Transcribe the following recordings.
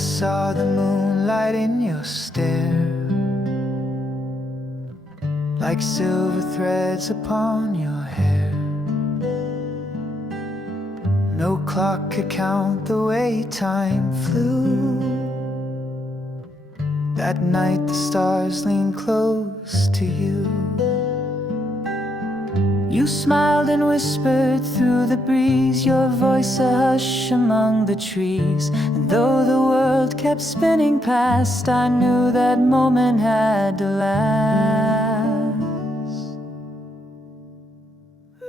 saw the moonlight in your stare, like silver threads upon your hair. No clock could count the way time flew. That night the stars leaned close to you. You smiled and whispered through the breeze, your voice a hush among the trees. And though the world kept spinning past, I knew that moment had to last.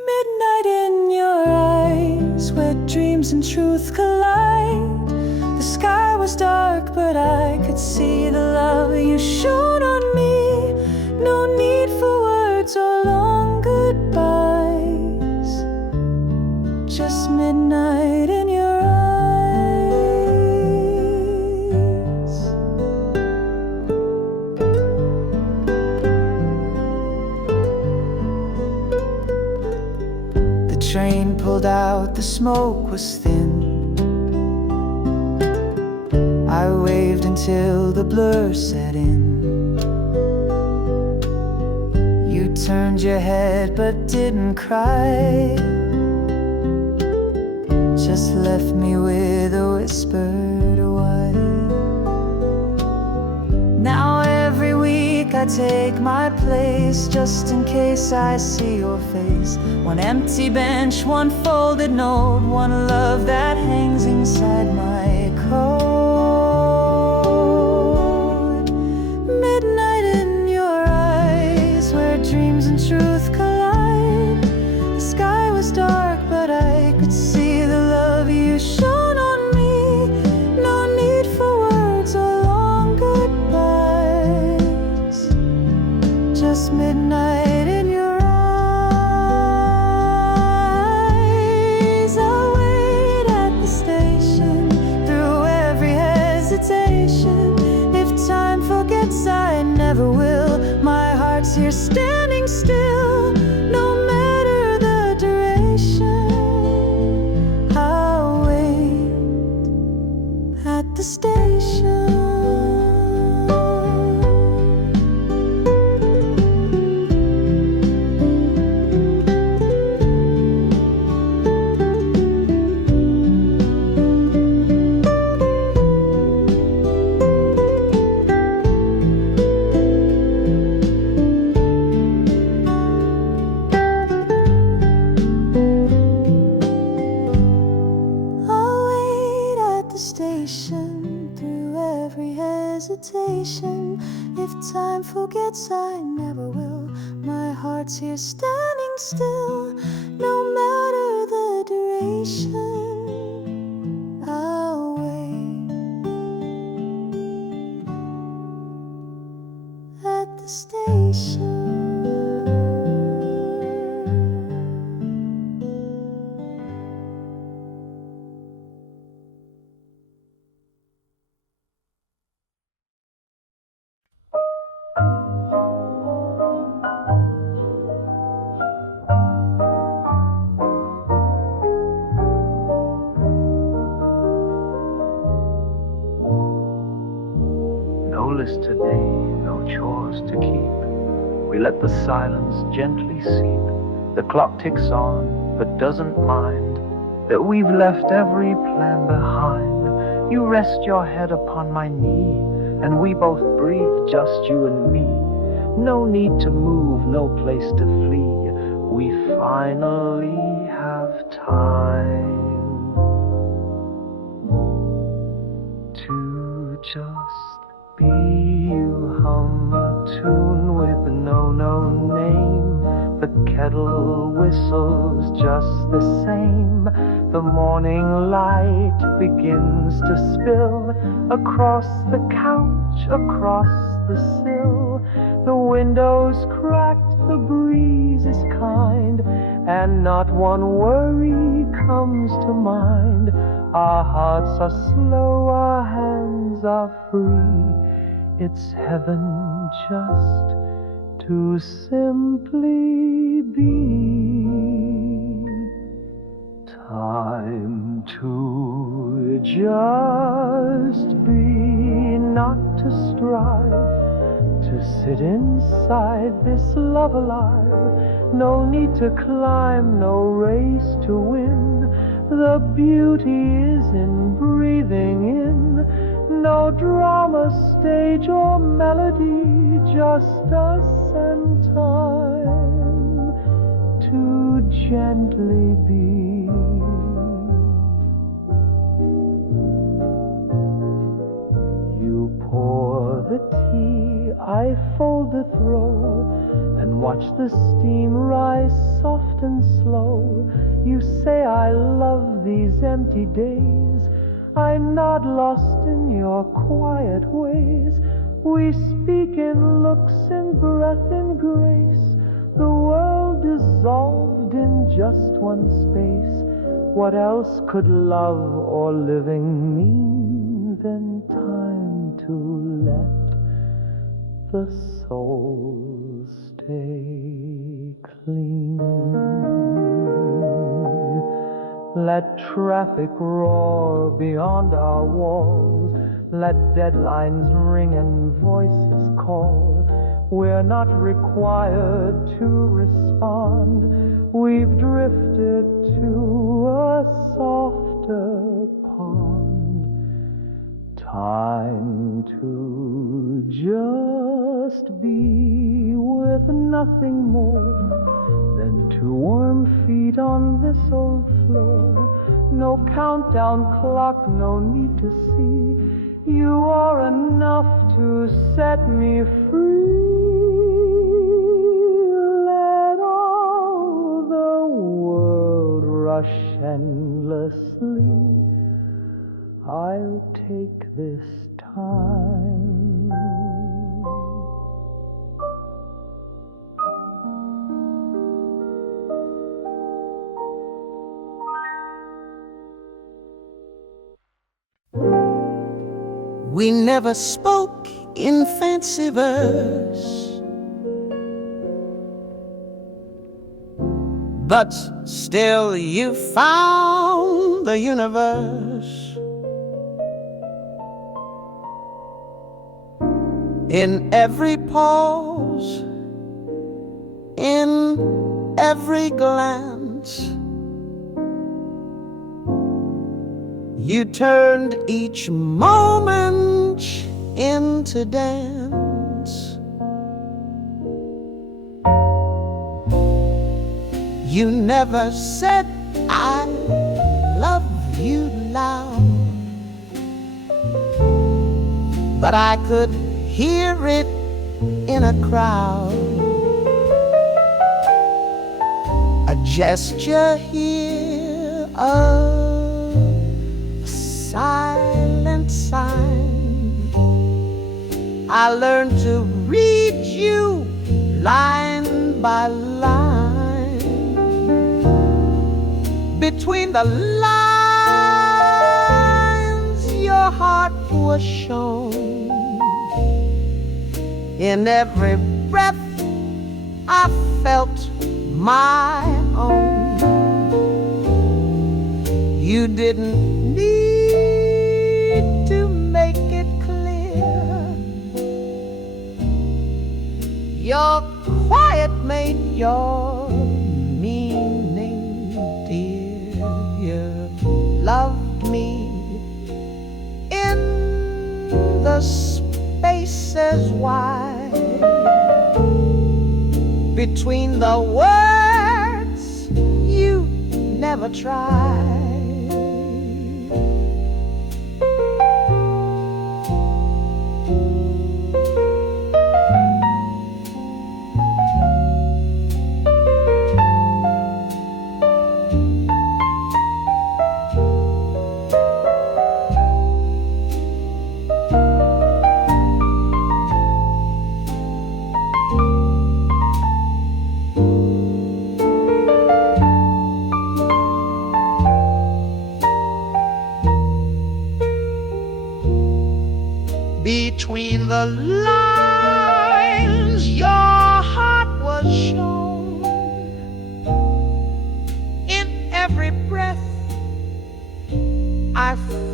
Midnight in your eyes, where dreams and truth collide. The sky was dark, but I could see the love you shone on me. No need for words or long goodbyes, just midnight in your eyes. The train pulled out, the smoke was thin. I waved until the blur set in. You turned your head but didn't cry, just left me with a whispered why. Now every week I take my place, just in case I see your face. One empty bench, one folded note, one love that hangs inside my coat. Midnight in your eyes, where dreams and truth collide. The sky was dark, but I could see the love you shone on me. No need for words or long goodbyes, just midnight in your eyes. I'll wait at the station through every hesitation. If time forgets, I never will. My heart's here standing still, no matter the duration. I'll wait at the station. Through every hesitation. If time forgets, I never will. My heart's here standing still, no matter the duration. I'll wait at the station. No list today, no chores to keep. We let the silence gently seep. The clock ticks on, but doesn't mind that we've left every plan behind. You rest your head upon my knee, and we both breathe, just you and me. No need to move, no place to flee. We finally have time to just be. You hum a tune with no name. The kettle whistles just the same. The morning light begins to spill across the couch, across the sill. The window's cracked, the breeze is kind, and not one worry comes to mind. Our hearts are slow, our hands are free. It's heaven just to simply be. Time to just be, not to strive, to sit inside this love alive. No need to climb, no race to win. The beauty is in breathing in. No drama, stage or melody, just us and time to gently be. You pour the tea, I fold the throw, and watch the steam rise soft and slow. You say I love these empty days, I nod lost in your quiet ways. We speak in looks, in breath, in grace. The world dissolved in just one space. What else could love or living mean than time to let the soul stay clean? Let traffic roar beyond our walls. Let deadlines ring and voices call. We're not required to respond. We've drifted to a softer pond. Time to just be, with nothing more than two warm feet on this old floor. No countdown clock, no need to see. You are enough to set me free. Let all the world rush endlessly. I'll take this time. We never spoke in fancy verse, but still you found the universe in every pause, in every glance. You turned each moment into dance. You never said I love you loud, but I could hear it in a crowd. A gesture here, a silent sign. I learned to read you line by line. Between the lines, your heart was shown. In every breath, I felt my own. You didn't need to make it clear. Your quiet made your meaning, dear. You loved me in the spaces wide between the words you never tried.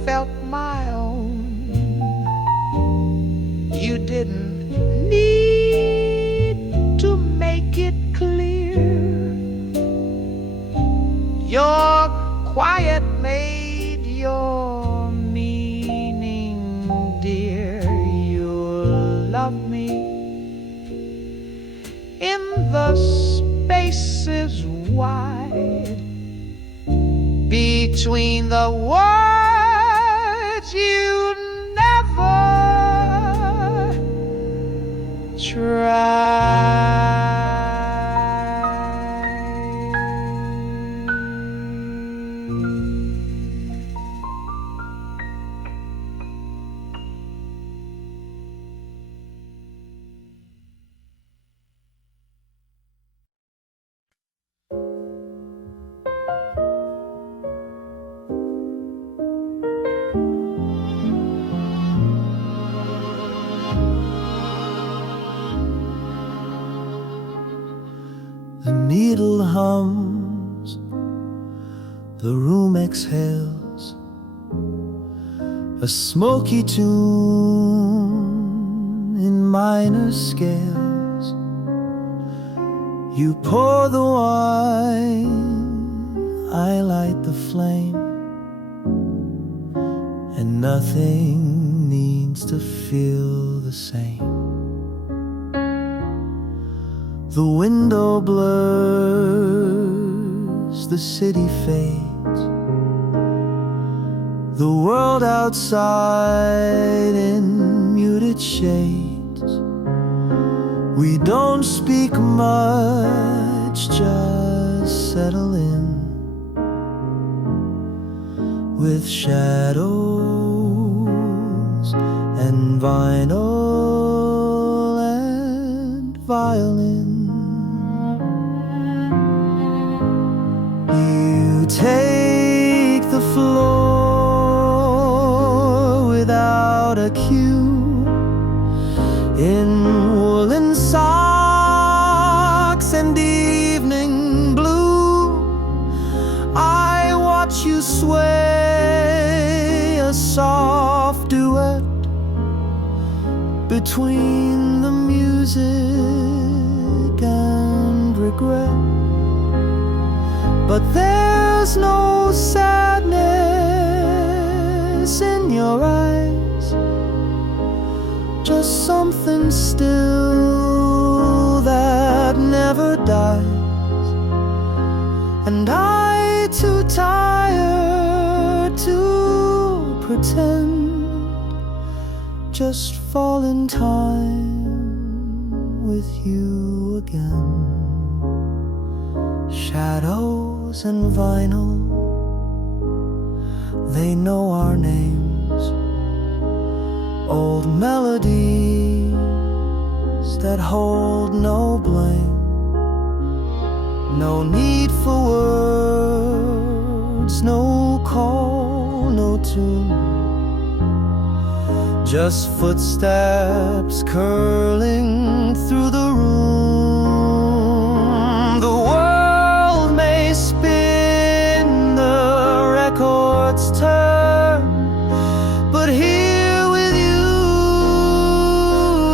felt my own. You didn't need to make it clear. Your quiet made your meaning dear. You'll love me in the spaces wide between the words you never tried. The needle hums, the room exhales a smoky tune in minor scales. You pour the wine, I light the flame, and nothing needs to feel the same. The window blurs, the city fades, the world outside in muted shades. We don't speak much, just settle in with shadows and vinyl and violin. You take the floor without a cue, in woolen socks and evening blue. I watch you sway, a soft duet between the music and regret. But there's no sadness in your eyes, just something still that never dies. And I, too tired to pretend, just fall in time with you again. Shadows and vinyl, they know our names. Old melodies that hold no blame. No need for words, no call, no tune, just footsteps curling through the room. The world may spin, the records turn, but here with you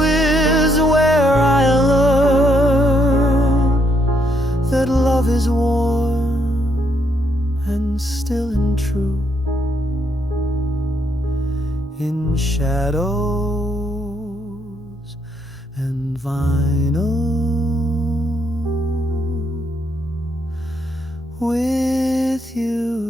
is where I learn that love is warm and still and true. In shadows and vinyl, with you.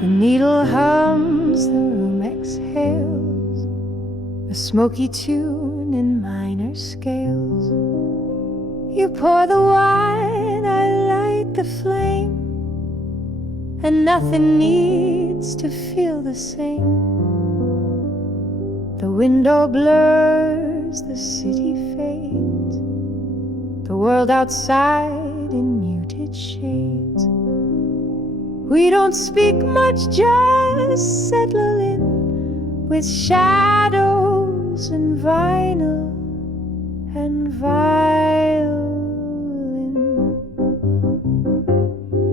The needle hums, the room exhales a smoky tune in minor scales. You pour the wine, I light the flame, and nothing needs to feel the same. The window blurs, the city fades, the world outside in muted shades. We don't speak much, just settle in with shadows and vinyl and violin.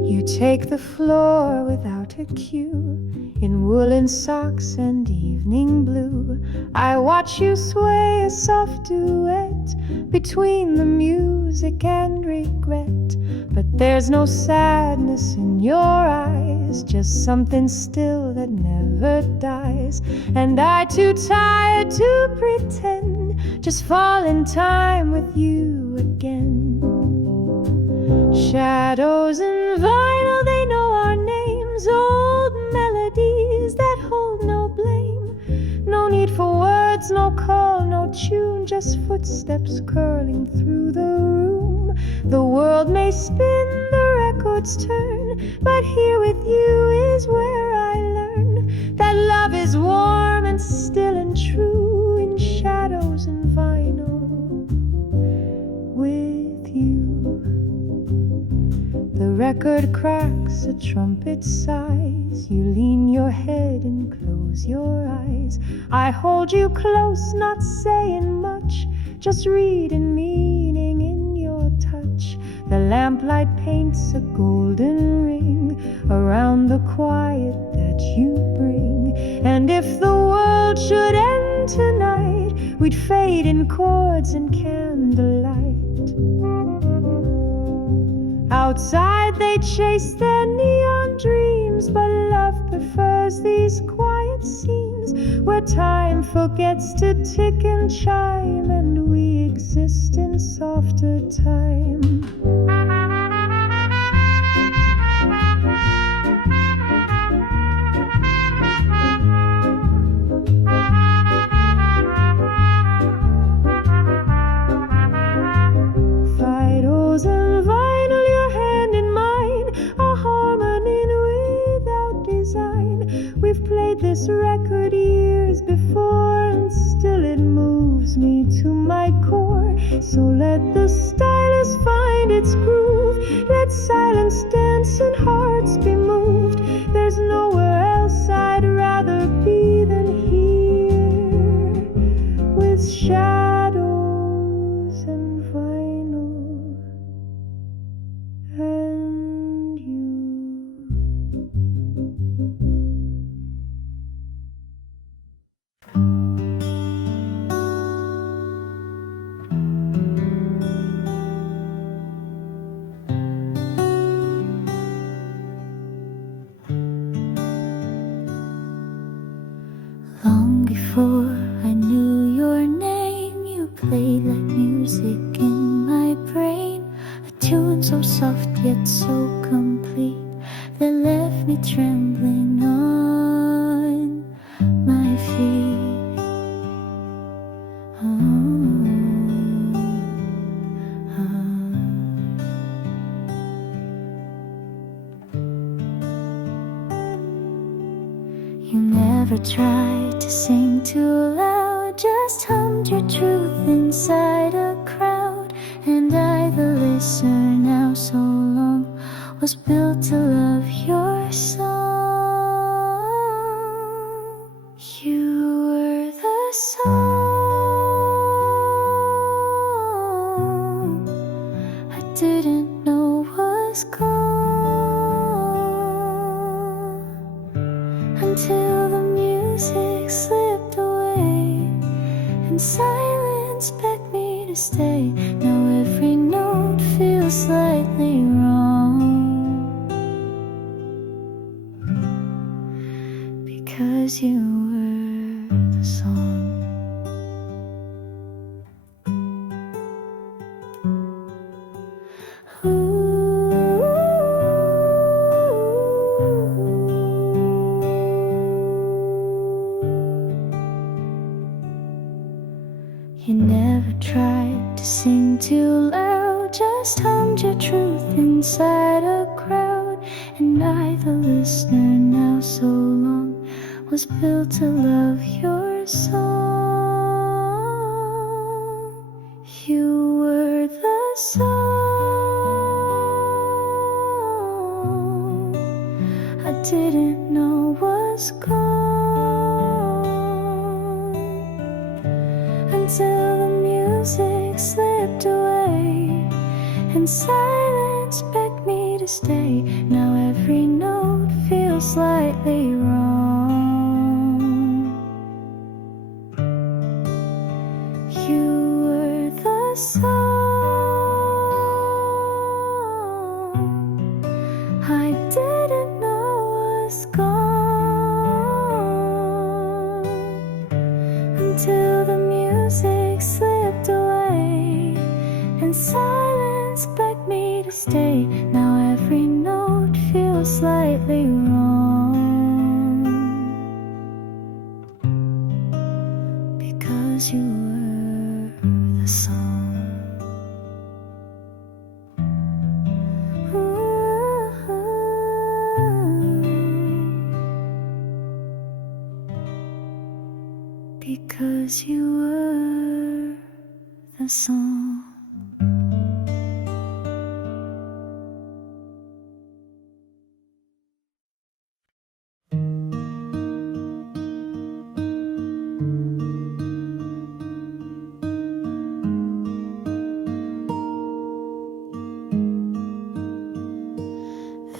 You take the floor without a cue, in woolen socks and evening blue. I watch you sway a soft duet between the music and regret. But there's no sadness in your eyes, just something still that never dies. And I, too tired to pretend, just fall in time with you again. Shadows and vinyl, they know our names, old melodies that hold no blame. No need for words, no call, no tune, just footsteps curling through the room. The world may spin, the records turn, but here with you is where I learn that love is warm and still and true in shadows and vinyl with you. The record cracks, a trumpet sighs. You lean your head and close your eyes. I hold you close, not saying much, just reading meaning in your touch. The lamplight paints a golden ring around the quiet that you bring. And if the world should end tonight, we'd fade in chords and candlelight. Outside they chase their neon dreams, but love prefers these quiet scenes where time forgets to tick and chime, and we exist in softer time. Vitals and vinyl, your hand in mine, a harmony without design. We've played this record years before, and still it moves me to my core. So let the stylus find its groove, let silence dance and hearts be moved. There's nowhere else I'd rather be than here, with shadows and vinyl and you. Long before I knew your name, you played like music in my brain. A tune so soft yet so complete that left me trembling on my feet. You never tried to sing too loud, just hummed your truth inside a crowd. And I, the listener, now so long, was built to love your song. You were the song I didn't know was gone, until the music slipped away and silence begged me to stay. Now every note feels slightly wrong, because you were the song. You never tried to sing too loud, just hummed your truth inside a crowd. And I, the listener, now so long, was built to love your song. song I didn't know was gone, until the music slipped away and silence begged me to stay. Now every note feels slightly wrong. You were the song I didn't know was gone, until the music slipped away and silence begged me to stay. Now every note feels slightly wrong, because you were the song. Because you were the song.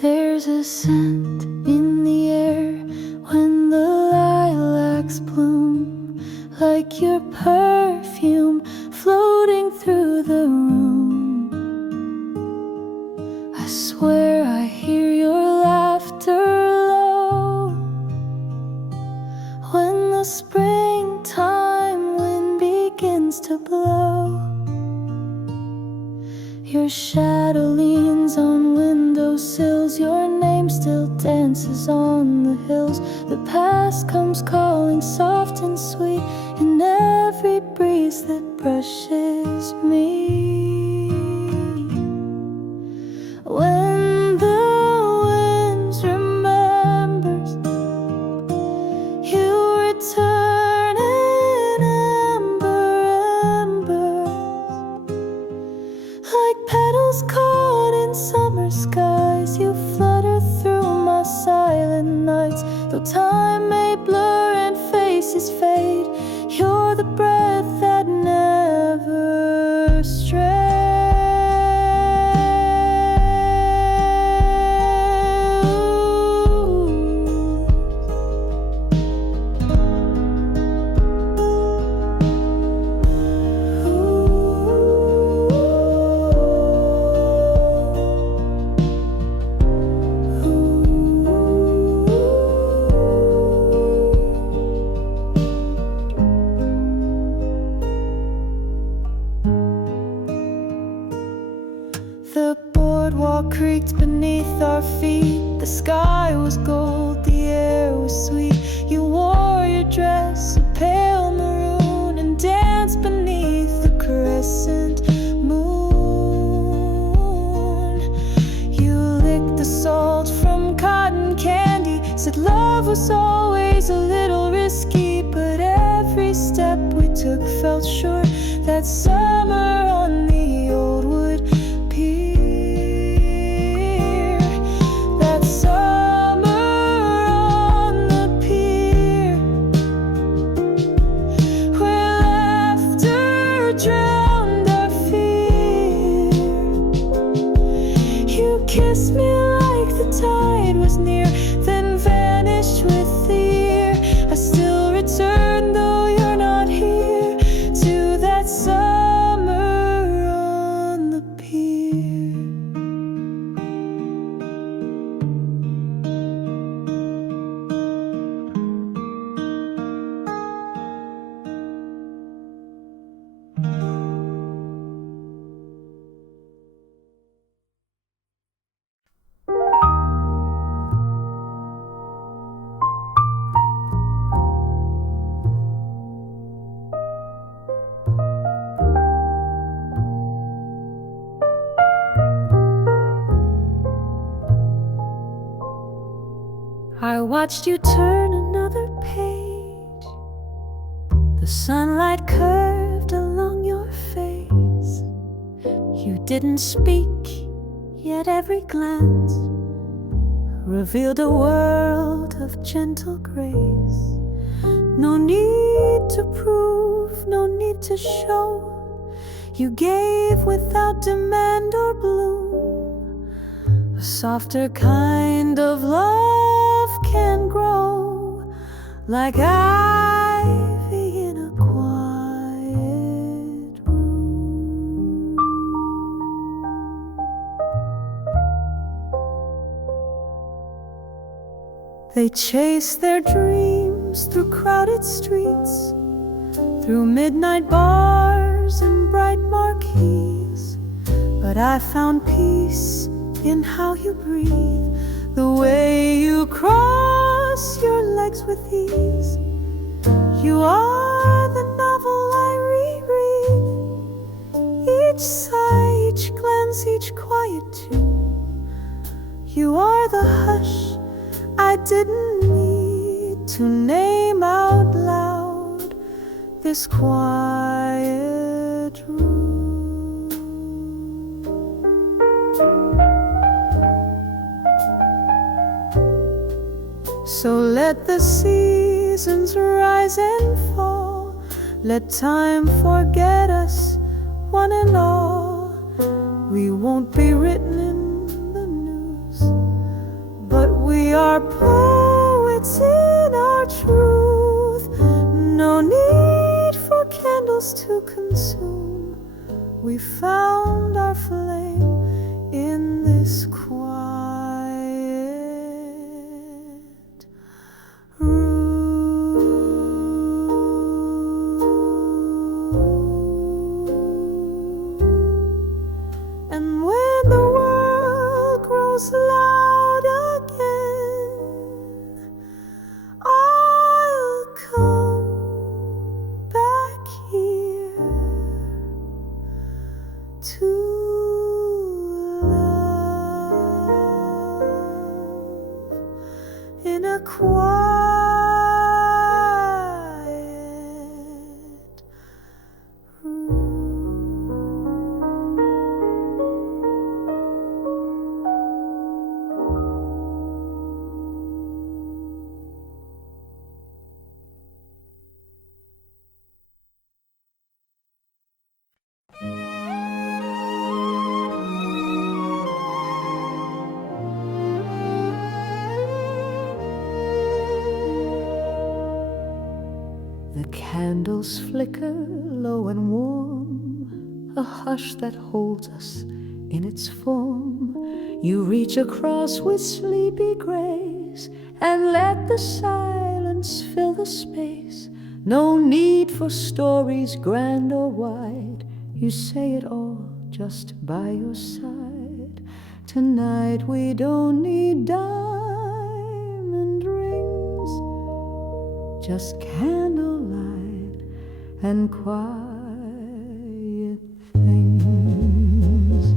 There's a scent in the air when the lilacs bloom, like your perfume floating through the room. I swear I hear your laughter low when the springtime wind begins to blow. Your shadow leans on windowsills, your name still dances on the hills. The past comes calling soft and sweet in every breeze that brushes me. When the wind remembers, you return in amber embers, like petals caught in summer skies. You flutter through my silent nights. Though time may blur and faces fade, you're the breath that never strays. The boardwalk creaked beneath our feet. The sky was gold, the air was sweet. You wore your dress, a pale maroon, and danced beneath the crescent moon. You licked the salt from cotton candy, said love was always a little risky, but every step we took felt sure. That summer on the old wood pier, that summer on the pier, where laughter drowned our fear. You kissed me like the tide was near, then vanished with the year. I still return, though you're not here, to that summer on the pier. I watched you turn another page. The sunlight curved along your face. You didn't speak, yet every glance revealed a world of gentle grace. No need to prove, no need to show. You gave without demand or bloom. A softer kind of love can grow like ivy in a quiet room. They chase their dreams through crowded streets, through midnight bars and bright marquees. But I found peace in how you breathe, the way you cross your legs with ease. You are the novel I reread, each sigh, each glance, each quiet tune. You are the hush I didn't need to name out loud this quiet room. So let the seasons rise and fall, let time forget us, one and all. We won't be written in the news, but we are poets in our truth. No need for candles to consume. We found our flame in this quiet room. And when the world grows loud again, I'll come back here to love in a quiet room. The candles flicker low and warm, a hush that holds us in its form. You reach across with sleepy grace and let the silence fill the space. No need for stories grand or wide, you say it all just by your side. Tonight we don't need diamond rings, just candlelight and quiet things.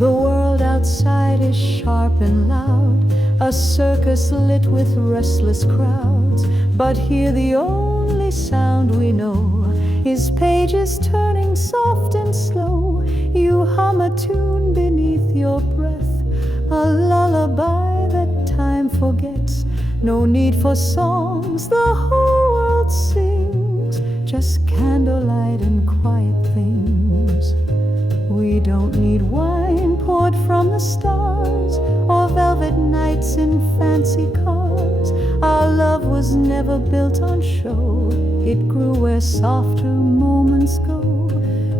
The world outside is sharp and loud, a circus lit with restless crowds. But here the only sound we know is pages turning soft and slow. You hum a tune beneath your breath, a lullaby that time forgets. No need for songs, the whole world sings, just candlelight and quiet things. We don't need wine poured from the stars, or velvet nights in fancy cars. Our love was never built on show, it grew where softer moments go.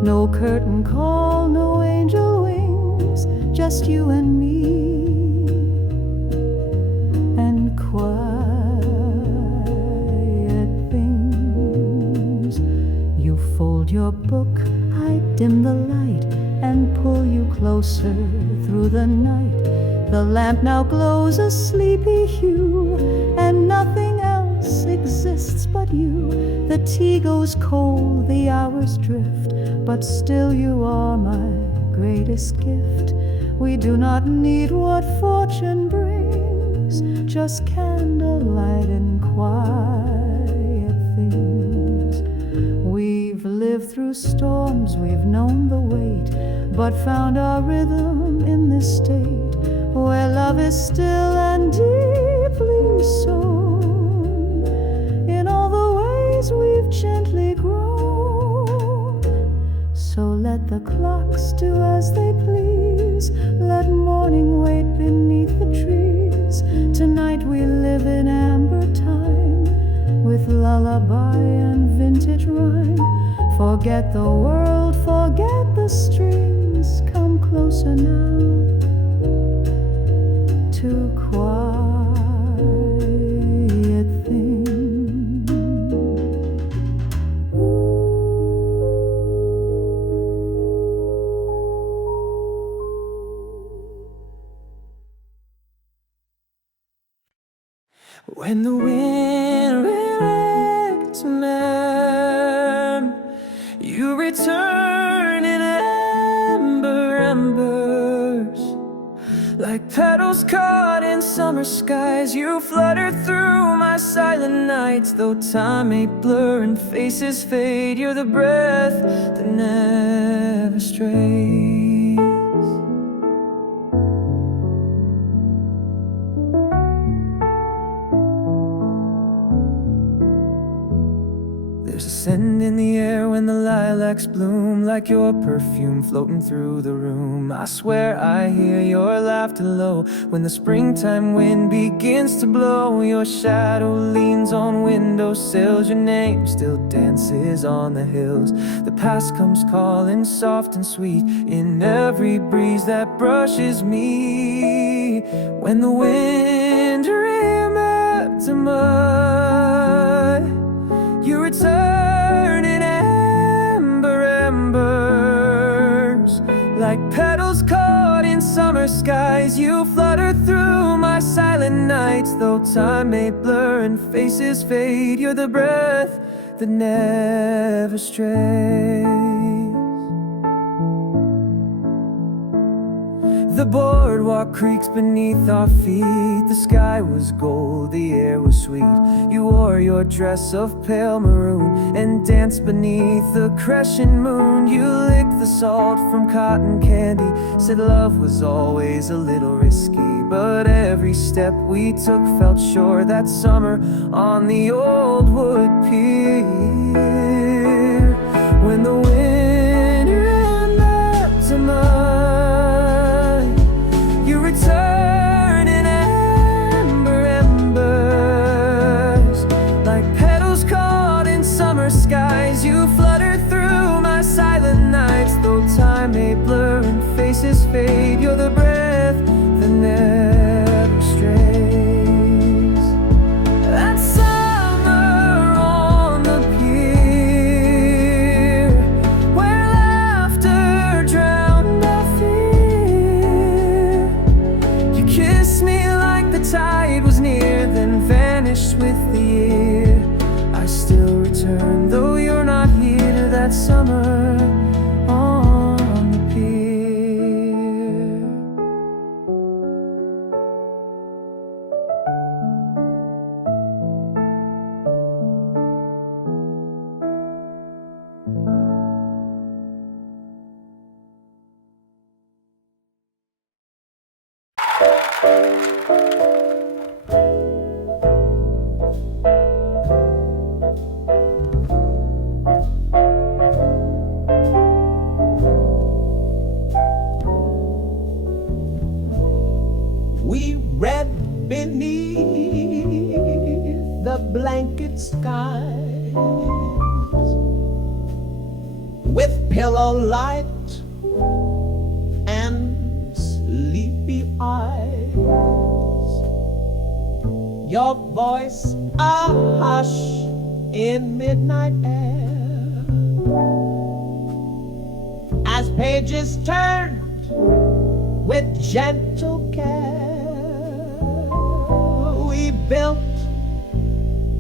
No curtain call, no angel wings, just you and me. Quiet things. You fold your book, I dim the light and pull you closer through the night. The lamp now glows a sleepy hue, and nothing else exists but you. The tea goes cold, the hours drift, but still you are my greatest gift. We do not need what fortune brings, just candlelight and quiet things. We've lived through through storms, we've known the weight, but found our rhythm in this state, where love is still and deeply sown, in all the ways we've gently grown. So let the clocks do as they please, let morning wait beneath the trees. Tonight we live in amber time, with lullaby and vintage rhyme. Forget the world, forget the strings, come closer now to quiet things. When the wind relaxes, ma'am, you return in amber embers. Like petals caught in summer skies, you flutter through my silent nights. Though time may blur and faces fade, you're the breath that never strays. There's a scent in the air when the lilacs bloom, like your perfume floating through the room. I swear I hear your laughter low when the springtime wind begins to blow. Your shadow leans on windowsills, your name still dances on the hills. The past comes calling soft and sweet in every breeze that brushes me. When the wind remembers you return in amber embers. Like petals caught in summer skies, you flutter through my silent nights. Though time may blur and faces fade, you're the breath that never strays. The boardwalk creaks beneath our feet. The sky was gold, the air was sweet. You wore your dress of pale maroon and danced beneath the crescent moon. You licked the salt from cotton candy, said love was always a little risky. But every step we took felt sure that summer on the old wood pier. When the wind ran back to you return in amber embers. Like petals caught in summer skies, you flutter through my silent nights. Though time may blur and faces fade, you're the breath that never strays. That summer on the pier, where laughter drowned our fear. You kissed me like the tide was near, then vanished with the year. I still return, though you're not here, to that summer on the pier. We read beneath the blanket skies with pillow light and sleepy eyes. Your voice a hush in midnight air, as pages turned with gentle care. We built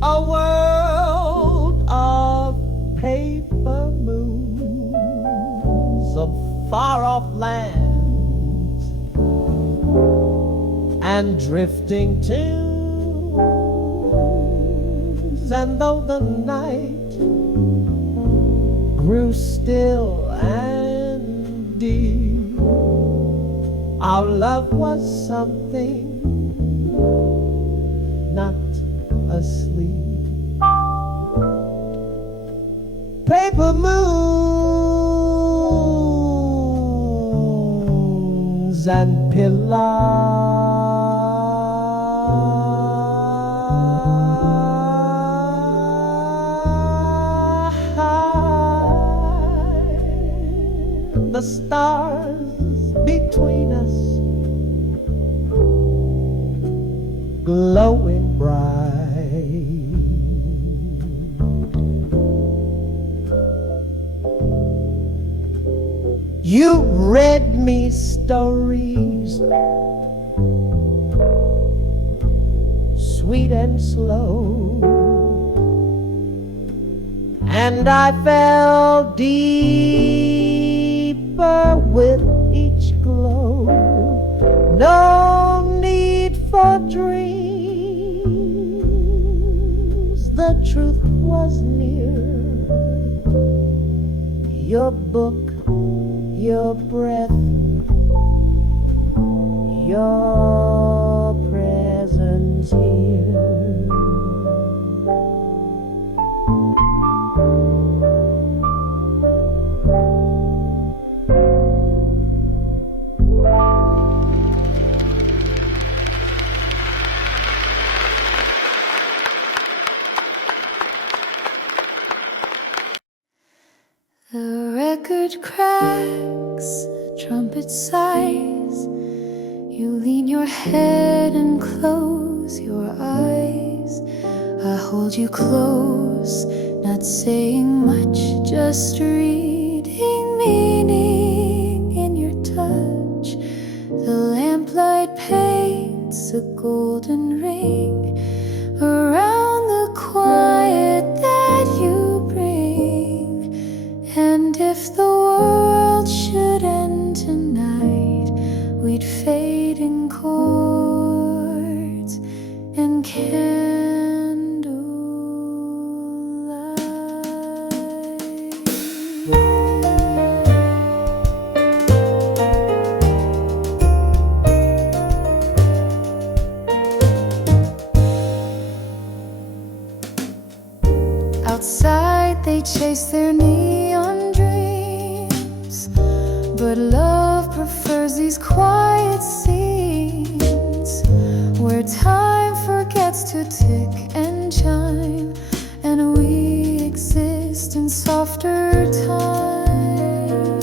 a world of paper moons, of far-off lands and drifting tunes. And though the night grew still and deep. Our love was something not asleep. Paper moons and the stars between us glowing bright. You read me stories, sweet and slow, and I fell deeper with each glow. No need for dreams, the truth was near. Your book, your breath, your presence here. The record cracks, the trumpet sighs. You lean your head and close your eyes. I hold you close, not saying much, just reading meaning in your touch. The lamplight paints a golden ring around the quiet that you bring. And if the world should end tonight, we'd fade in chords and outside they chase their neon dreams, but love prefers these quiet scenes where time forgets to tick and chime, and we exist in softer time.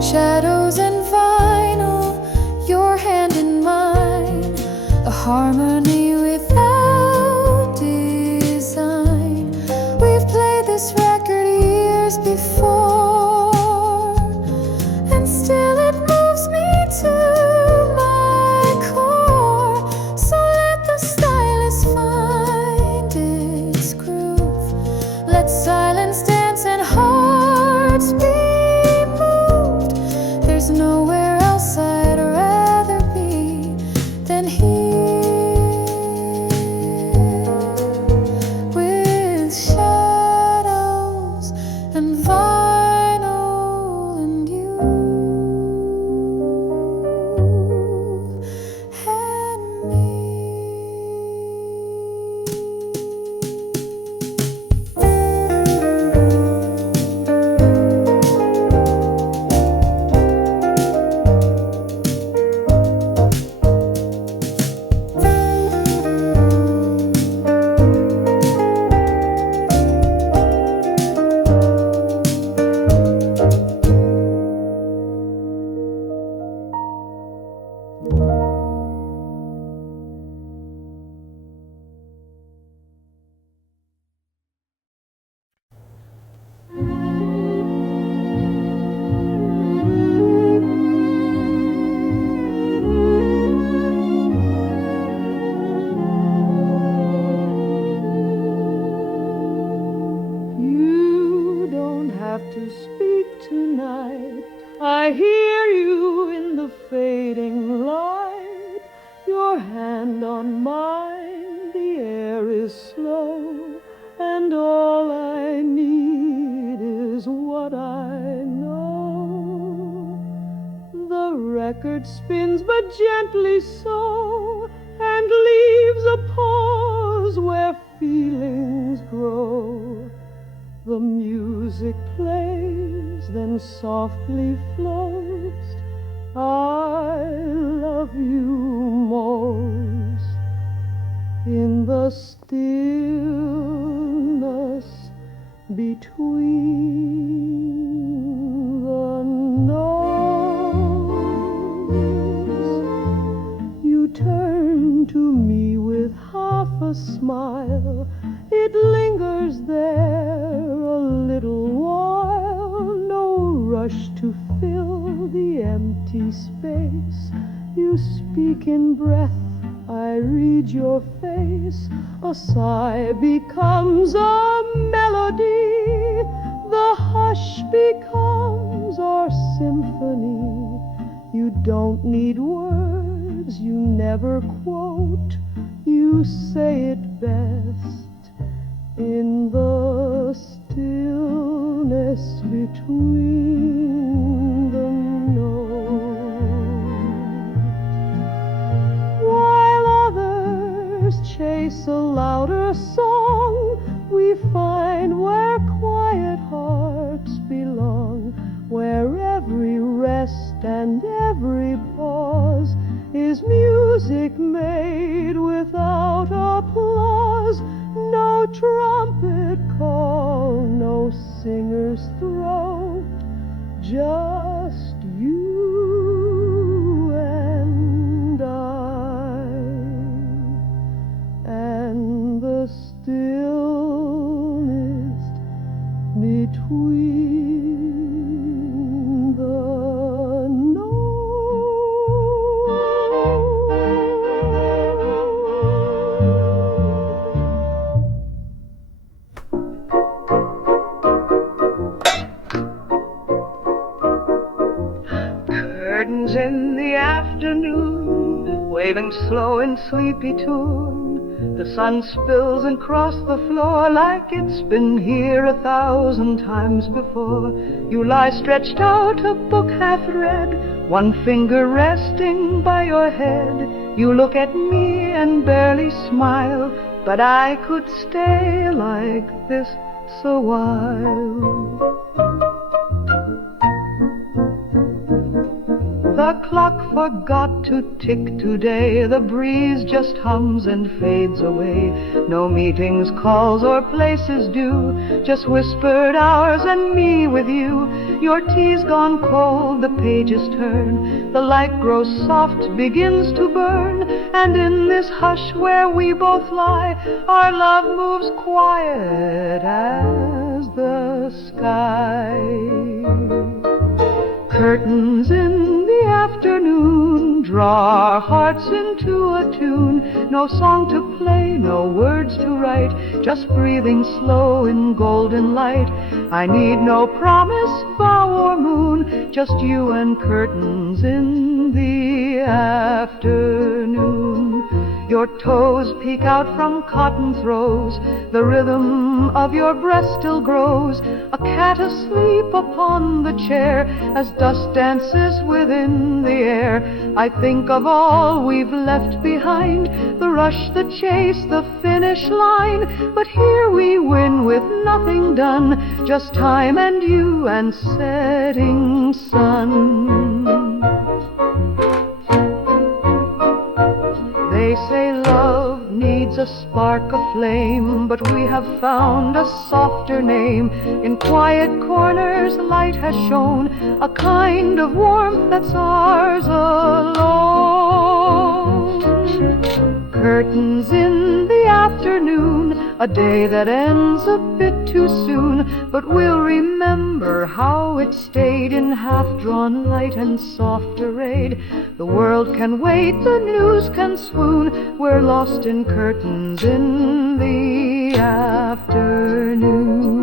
Shadows and vinyl, your hand in mine, a harmony without design. We've played this record years before, and still it moves me to my core. So let the stylus find its groove. Let silence dance and hearts be moved. There's nowhere else I'd rather be than here, with shadows and vinyl and you and me. You don't have to speak tonight. I hear you in the fading light. Your hand on mine, the air is slow, and all I need record spins but gently so, and leaves a pause where feelings grow. The music plays, then softly flows. I love you most in the stillness between the notes. You turn to me with half a smile. It lingers there a little while. No rush to fill the empty space. You speak in breath, I read your face. A sigh becomes a melody. The hush becomes our symphony. You don't need words, you never quote. You say it best in the stillness between the notes. While others chase a louder song, we find where quiet hearts belong, where every rest and every pause is music made without applause. No trumpet call, no singer's throat, just you and I, and the stillness between the notes. Curtains in the afternoon, waving slow in sleepy tune. The sun spills across the floor like it's been here 1,000 times before. You lie stretched out, a book half read, one finger resting by your head. You look at me and barely smile, but I could stay like this so while. The clock forgot to tick today. The breeze just hums and fades away. No meetings, calls, or places due, just whispered hours and me with you. Your tea's gone cold, the pages turn. The light grows soft, begins to burn. And in this hush where we both lie, our love moves quiet as the sky. Curtains in the afternoon draw our hearts into a tune. No song to play, no words to write, just breathing slow in golden light. I need no promise, vow or moon, just you and curtains in the afternoon. Your toes peek out from cotton throws. The rhythm of your breath still grows. A cat asleep upon the chair as dust dances within the air. I think of all we've left behind, the rush, the chase, the finish line. But here we win with nothing done, just time and you and setting sun. They say love needs a spark, a flame, but we have found a softer name. In quiet corners light has shone, a kind of warmth that's ours alone. Curtains in the afternoon, a day that ends a bit too soon, but we'll remember how it stayed in half-drawn light and soft arrayed. The world can wait, the news can swoon, we're lost in curtains in the afternoon.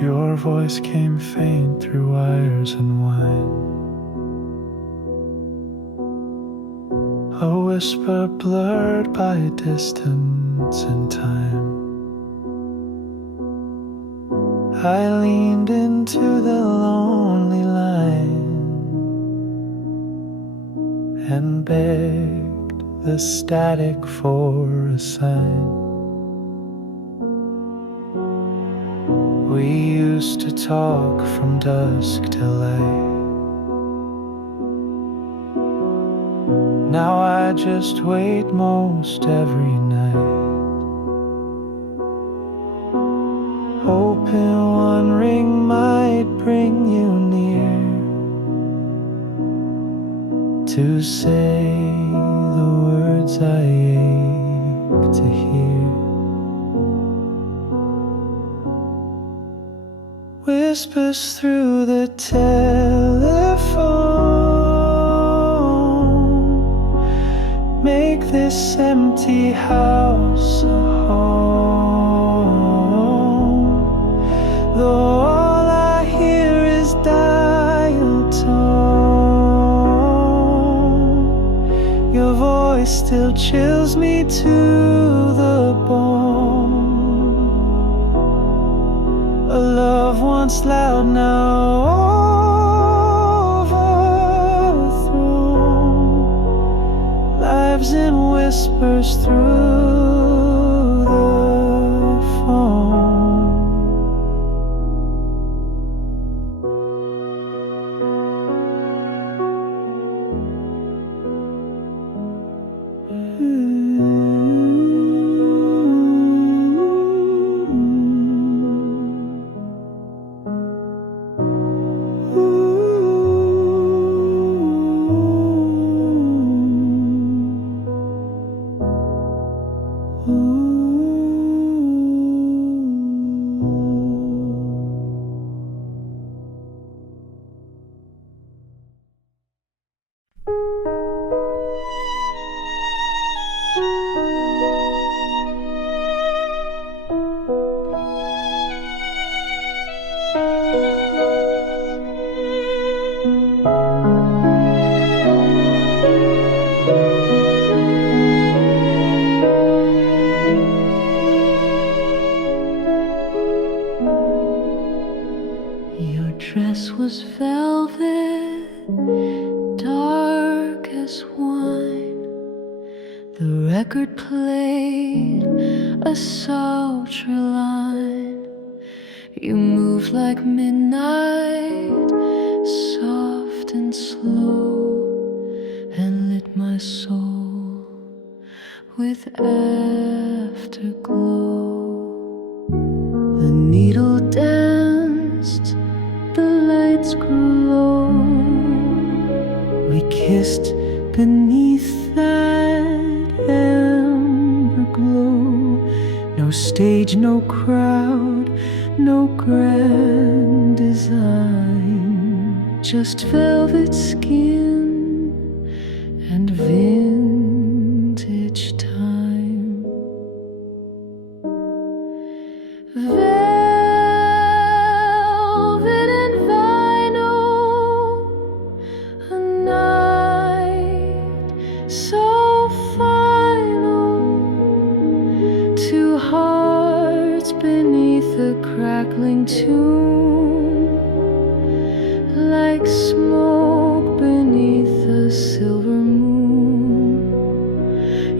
Your voice came faint through wires and wine, a whisper blurred by distance and time. I leaned into the lonely line and begged the static for a sign. We used to talk from dusk till light. Now I just wait most every night, hoping one ring might bring you near to say the words I ache to hear. Whispers through the telephone make this empty house a home, though all I hear is dial tone. Your voice still chills me to the bone. A love once loud, now overthrown, lives in whispers through the phone. Your dress was velvet, dark as wine. The record played a sultry line. You moved like midnight, soft and slow, and lit my soul with afterglow. The needle danced, the lights grew low. We kissed beneath that amber glow. No stage, no crowd, no grand design, just velvet skin and vintage time. Velvet and vinyl, a night so final. Two hearts beneath a crackling tune, like smoke beneath a silver moon.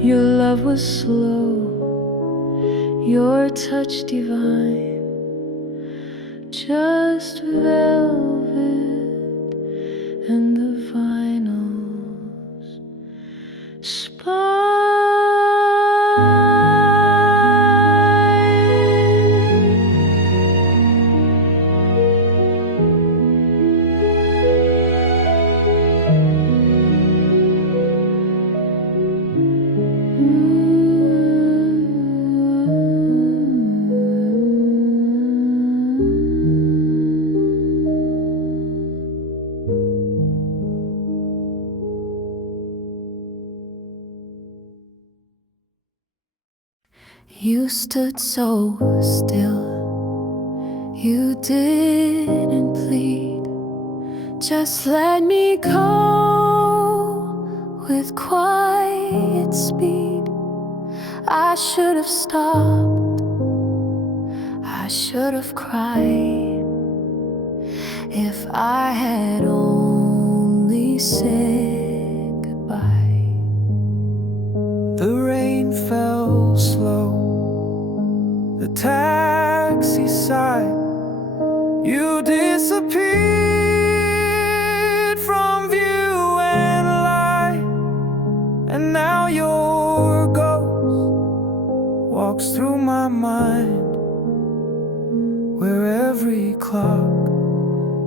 Your love was slow, your touch divine, just velvet and the vinyl's spine. You stood so still, You didn't plead, just let me go with quiet speed. I should have stopped, I should have cried, if I had only said goodbye. The rain fell slow, the taxi sighed. You disappeared from view and light, and now your ghost walks through my mind, where every clock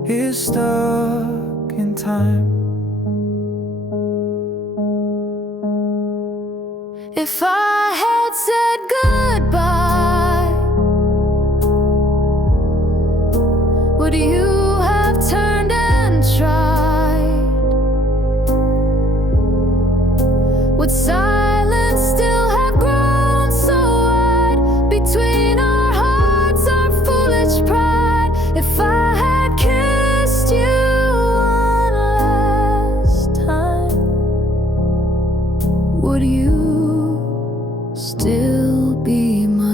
is stuck in time. If I had said goodbye, would you have turned and tried? Would silence still have grown so wide between our hearts, our foolish pride? If I had kissed you one last time, would you still be mine?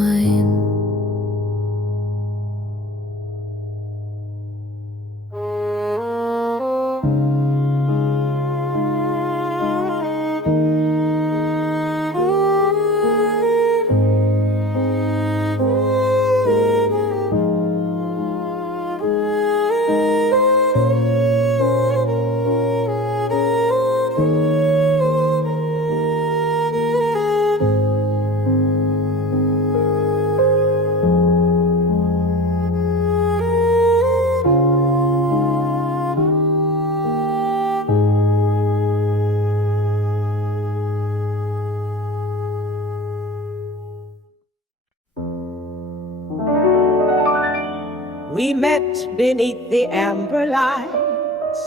We met beneath the amber lights,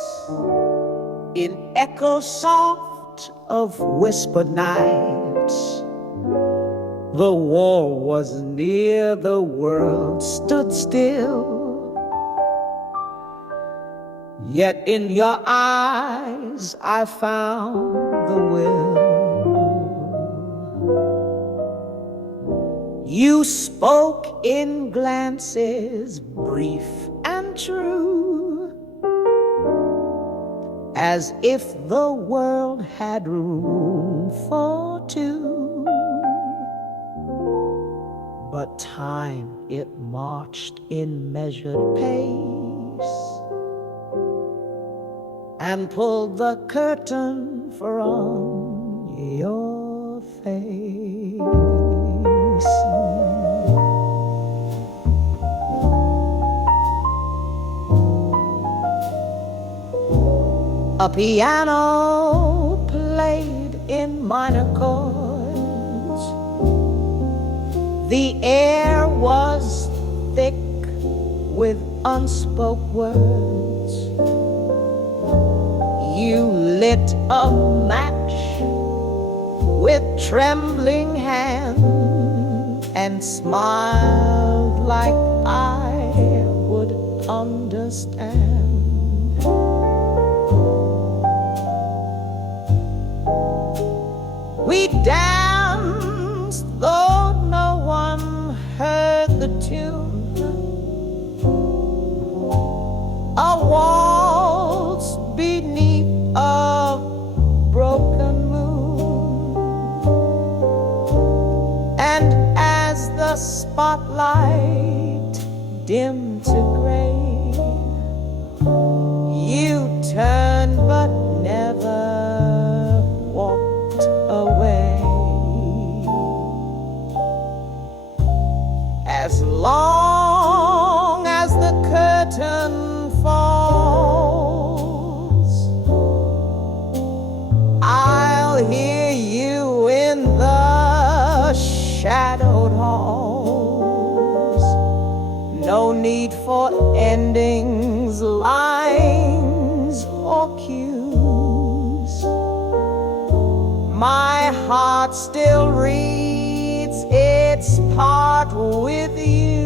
in echo soft of whispered nights. The war was near, the world stood still, yet in your eyes I found the will. You spoke in glances brief and true, as if the world had room for two. But time, it marched in measured pace and pulled the curtain from your face. A piano played in minor chords. The air was thick with unspoke words. You lit a match with trembling hand and smiled like I would understand. We danced though no one heard the tune, a waltz beneath a broken moon. And as the spotlight dimmed to gray, you turned but never walked away. As long as the curtain falls, I'll hear you in the shadowed halls. No need for endings, lines, or cues. My heart still reads its part with you.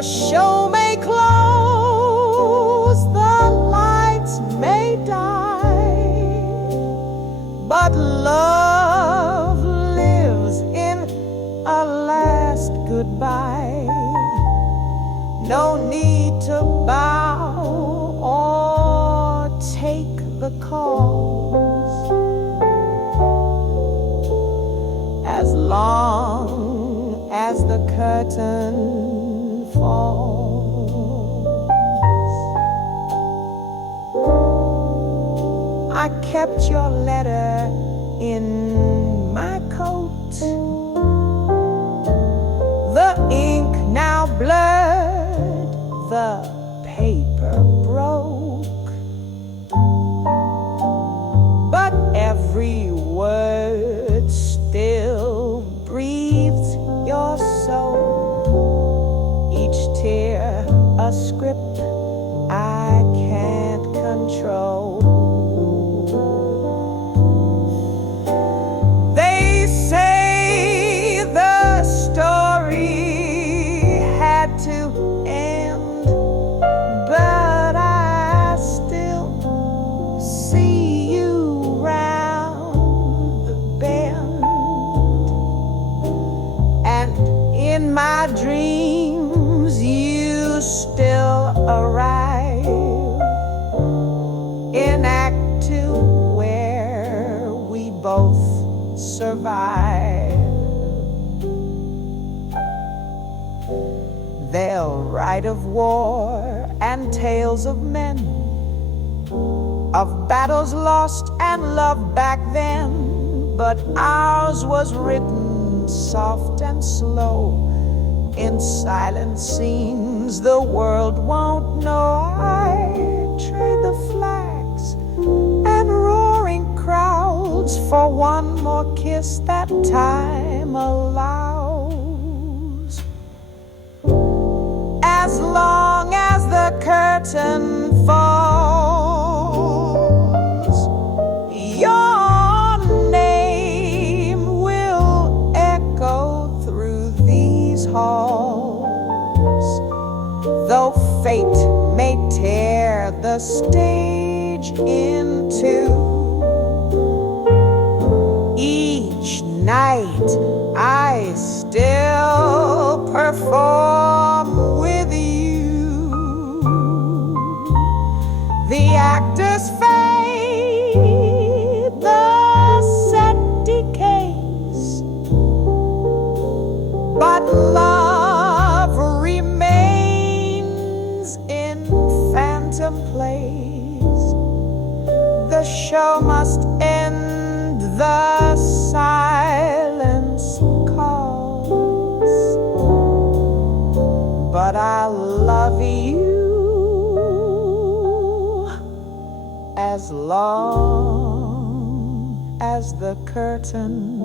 The show may close, the lights may die, but love lives in a last goodbye. No need to bow or take the calls, as long as the curtain falls. I kept your letter in my coat. The ink now blurred, the paper broke, but every word still breathes your soul. Each tear a script I can't control. They say the story had to end, but I still see you round the bend. And in my dreams you still arrive in Act 2, where we both survive. They'll write of war and tales of men, of battles lost and love back then, but ours was written soft and slow, in silent scenes the world won't know. I trade the flags and roaring crowds for one more kiss that time allows. As long as the curtain falls, your name will echo through these halls. Though fate may tear the stage in two, each night I still perform with you. The actors fade, the set decays, but love remains in phantom plays. The show must end, the silence calls, but I love you as long as the curtain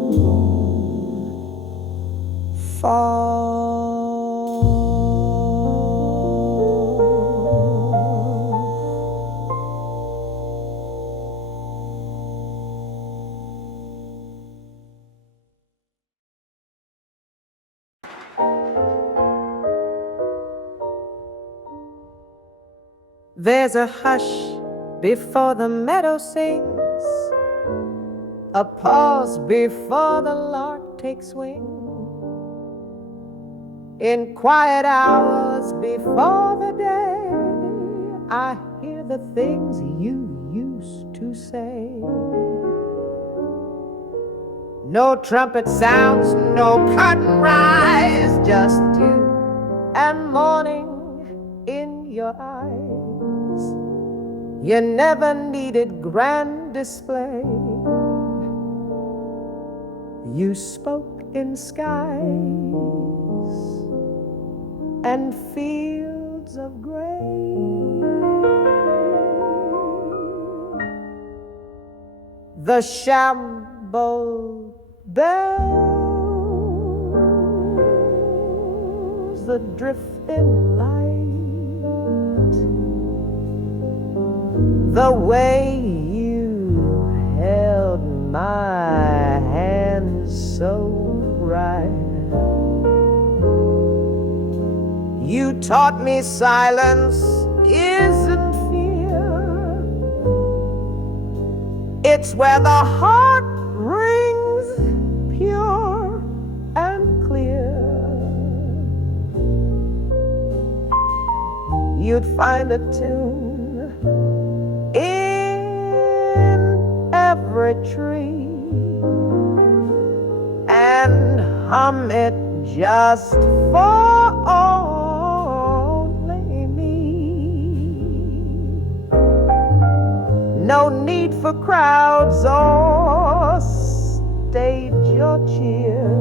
falls. There's a hush before the meadow sings, a pause before the lark takes wing. In quiet hours before the day, I hear the things you used to say. No trumpet sounds, no curtain rise, just you and morning in your eyes. You never needed grand display. You spoke in skies and fields of gray. The shamble bells, the drifting light, the way you held my hand so right. You taught me silence isn't fear. It's where the heart rings pure and clear. You'd find a tune in every tree and hum it just for only me. No need for crowds or stage or cheer.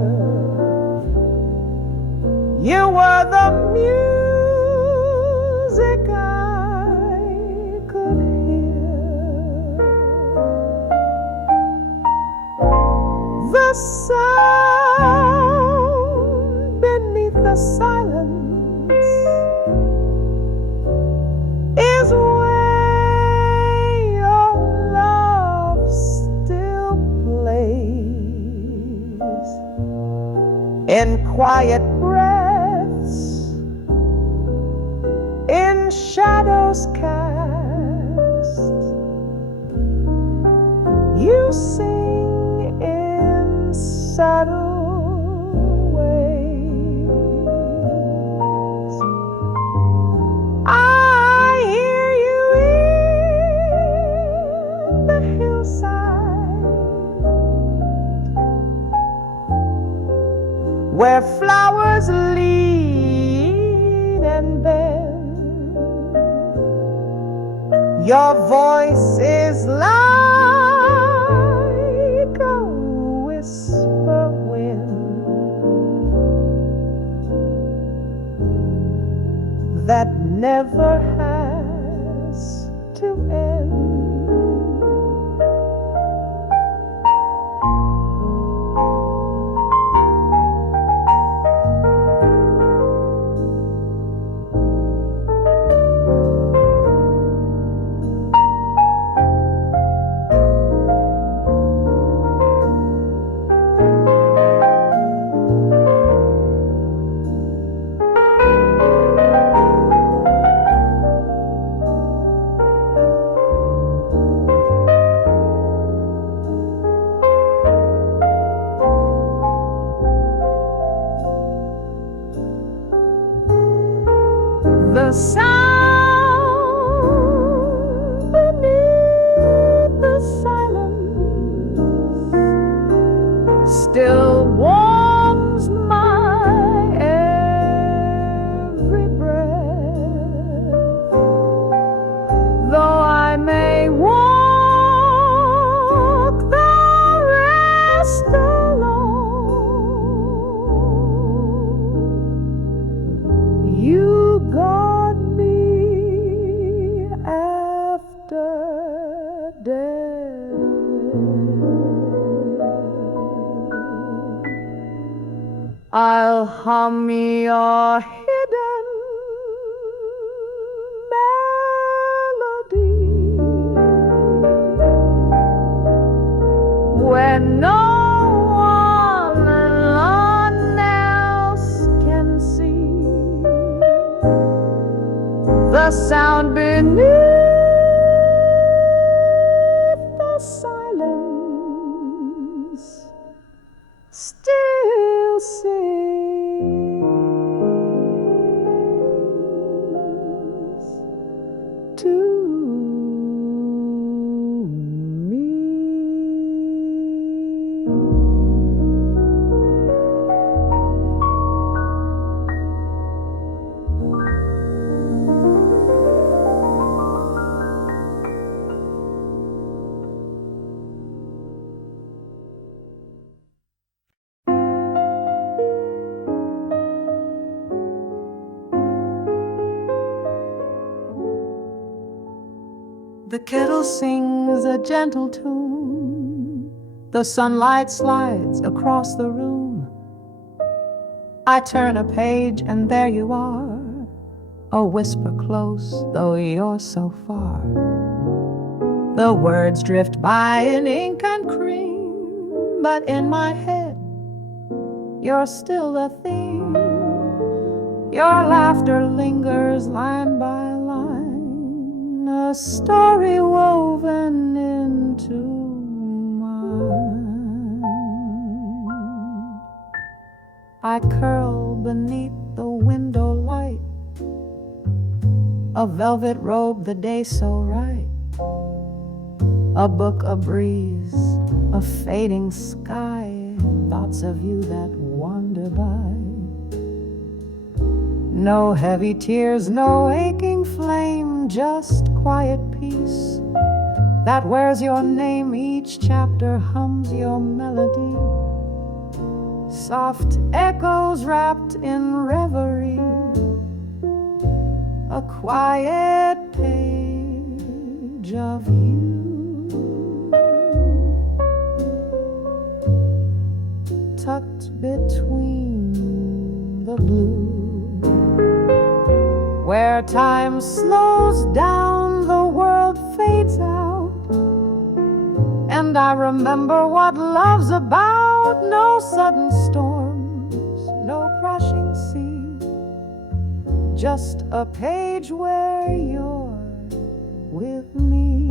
You were the music I could hear. The sound beneath the silence is where your love still plays. In quiet breaths, in shadows cast, you sing in subtle ways. I hear you in the hillside, where flowers lean and bend. Your voice is like a whisper wind that never has to end. The sound beneath the silence still warms my every breath, though I may walk the rest alone. You guard me after death. I'll hum your hidden melody when no one else can see. The sound beneath the silence still sings to me. The kettle sings a gentle tune. The sunlight slides across the room. I turn a page and there you are, a whisper close, though you're so far. The words drift by in ink and cream, but in my head, you're still the theme. Your laughter lingers line by line, a story woven into mine. I curl beneath the window light, a velvet robe, the day so right, a book, a breeze, a fading sky, thoughts of you that wander by. No heavy tears, no aching flame, just quiet peace that wears your name. Each chapter hums your melody, soft echoes wrapped in reverie, a quiet page of you. Tucked between the blue, where time slows down, the world fades out, and I remember what love's about. No sudden storms, no crashing sea, just a page where you're with me.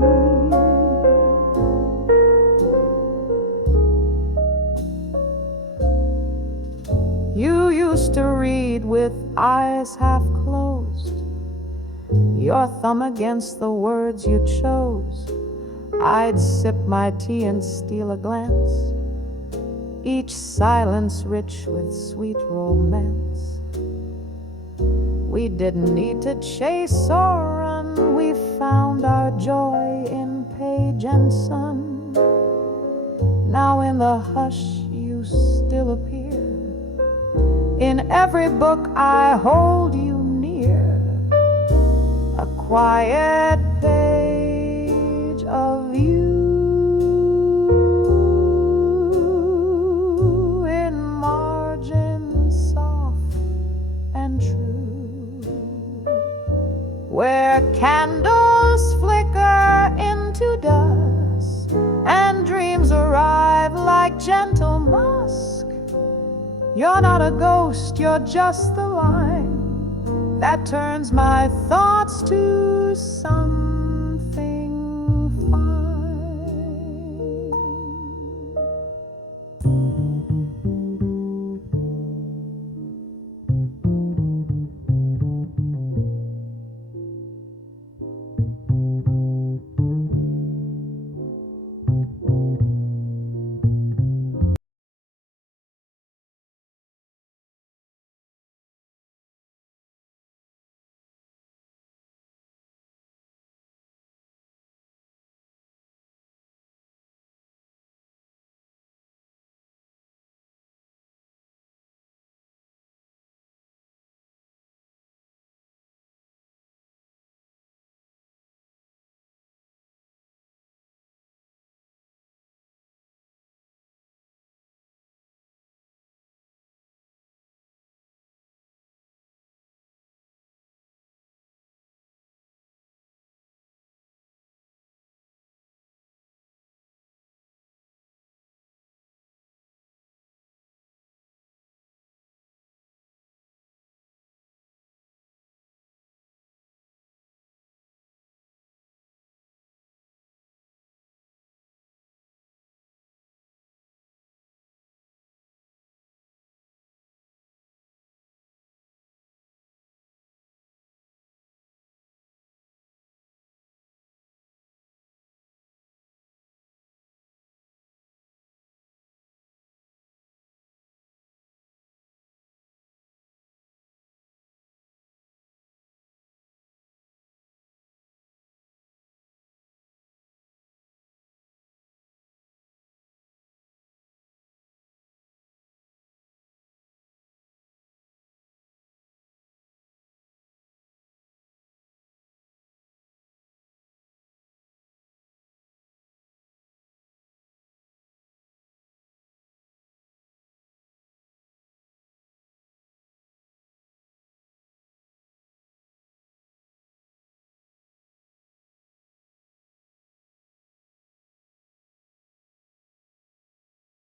You used to read with eyes half closed, your thumb against the words you chose. I'd sip my tea and steal a glance, each silence rich with sweet romance. We didn't need to chase or run, we found our joy in page and sun. Now in the hush you still appear, in every book I hold you near, a quiet page of you, in margins soft and true, where candles flicker into dusk and dreams arrive like gentle musk. You're not a ghost, you're just the line that turns my thoughts to sun.